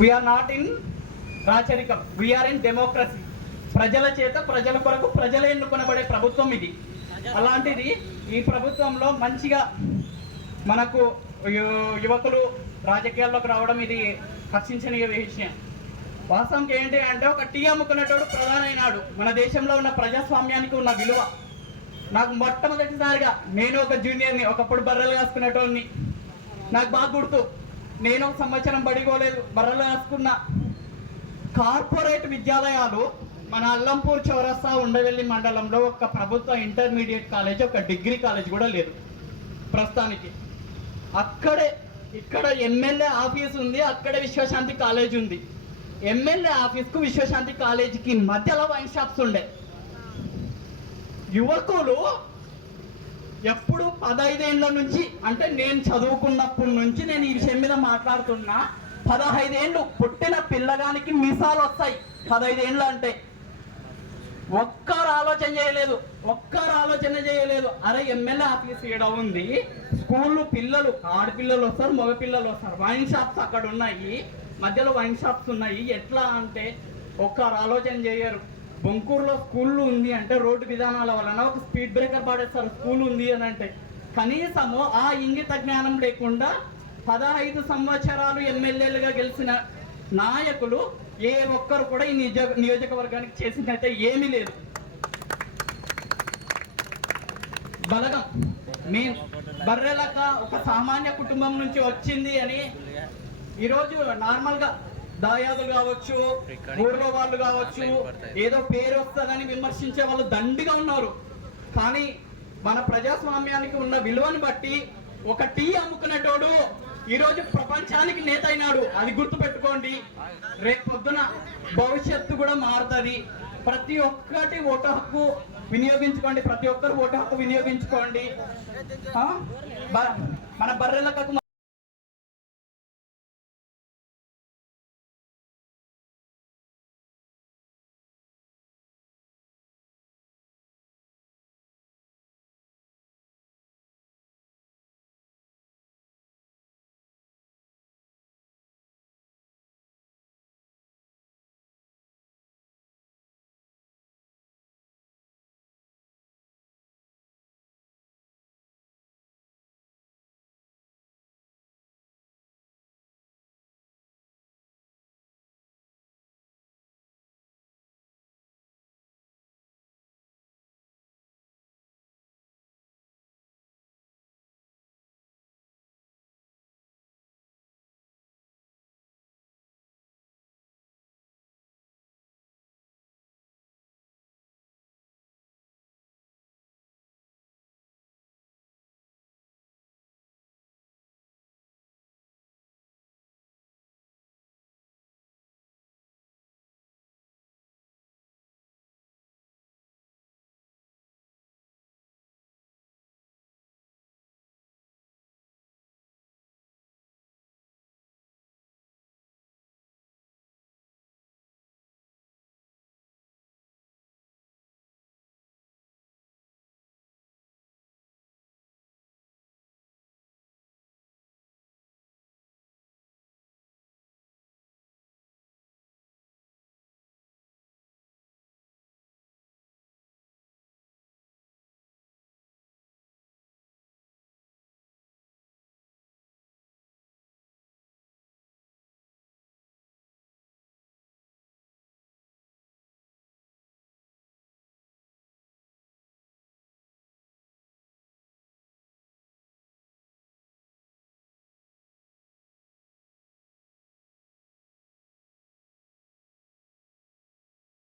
We are not in రాచరికం, we are in democracy. ప్రజల చేత ప్రజల కొరకు ప్రజలే ఎన్నుకొనబడే ప్రభుత్వం ఇది. అలాంటిది ఈ ప్రభుత్వంలో మంచిగా మనకు యువకులు రాజకీయాల్లోకి రావడం ఇది హర్షించనీయ విషయం. వాస్తవంకి ఏంటి అంటే ఒక టీ అమ్ముకునేటోడు ప్రధానమైనాడు. మన దేశంలో ఉన్న ప్రజాస్వామ్యానికి ఉన్న విలువ. నాకు మొట్టమొదటిసారిగా, నేను ఒక జూనియర్ని, ఒకప్పుడు బర్రెలు కాసుకునేటోడిని, నాకు బాగా గుర్తు. నేను ఒక సంవత్సరం బడికోలేదు, బర్రెలు కాసుకున్న. కార్పొరేట్ విద్యాలయాలు మన అల్లంపూర్ చౌరస్తా ఉండవెల్లి మండలంలో ఒక ప్రభుత్వ ఇంటర్మీడియట్ కాలేజ్, ఒక డిగ్రీ కాలేజ్ కూడా లేదు ప్రస్తుతానికి. ఇక్కడ ఎమ్మెల్యే ఆఫీస్ ఉంది, అక్కడే విశ్వశాంతి కాలేజ్ ఉంది. ఎమ్మెల్యే ఆఫీస్కు విశ్వశాంతి కాలేజీకి మధ్యలో వైన్ షాప్స్ ఉండే. యువకులు ఎప్పుడు 15 ఏళ్ళ నుంచి, అంటే నేను చదువుకున్నప్పటి నుంచి నేను ఈ విషయం మీద మాట్లాడుతున్నా, 15 ఏళ్ళు పుట్టిన పిల్లగానికి మీసాలు వస్తాయి. 15 ఏళ్ళు అంటే ఒక్కరు ఆలోచన చేయలేదు. అరే ఎమ్మెల్యే ఆఫీస్ ఏడ ఉంది, స్కూళ్ళు పిల్లలు, ఆడపిల్లలు వస్తారు, మగ పిల్లలు వస్తారు, వైన్ షాప్స్ అక్కడ ఉన్నాయి, మధ్యలో వైన్ షాప్స్ ఉన్నాయి. ఎట్లా అంటే ఒక్కరు ఆలోచన చేయరు. బొంకూరులో స్కూళ్ళు ఉంది అంటే రోడ్డు విధానాల వలన ఒక స్పీడ్ బ్రేకర్ పాడేస్తారు స్కూల్ ఉంది అని అంటే. కనీసము ఆ ఇంగిత జ్ఞానం లేకుండా 15 సంవత్సరాలు ఎమ్మెల్యేలుగా గెలిచిన నాయకులు ఏ ఒక్కరు కూడా ఈ నియోజకవర్గానికి చేసిందైతే ఏమీ లేదు. బలగం మేము బర్రెలక ఒక సామాన్య కుటుంబం నుంచి వచ్చింది అని ఈరోజు నార్మల్గా దాయాదులు కావచ్చు, ఊర్లో వాళ్ళు కావచ్చు, ఏదో పేరు వస్తుందని విమర్శించే వాళ్ళు దండిగా ఉన్నారు. కానీ మన ప్రజాస్వామ్యానికి ఉన్న విలువను బట్టి ఒక టీ అమ్ముకునేటోడు ఈరోజు ప్రపంచానికి నేత అయినాడు. అది గుర్తుపెట్టుకోండి. రేపు పొద్దున భవిష్యత్తు కూడా మారుతుంది. ప్రతి ఒక్కటి ఓటు హక్కు వినియోగించుకోండి, ప్రతి ఒక్కరు ఓటు హక్కు వినియోగించుకోండి. మన బర్రెలకు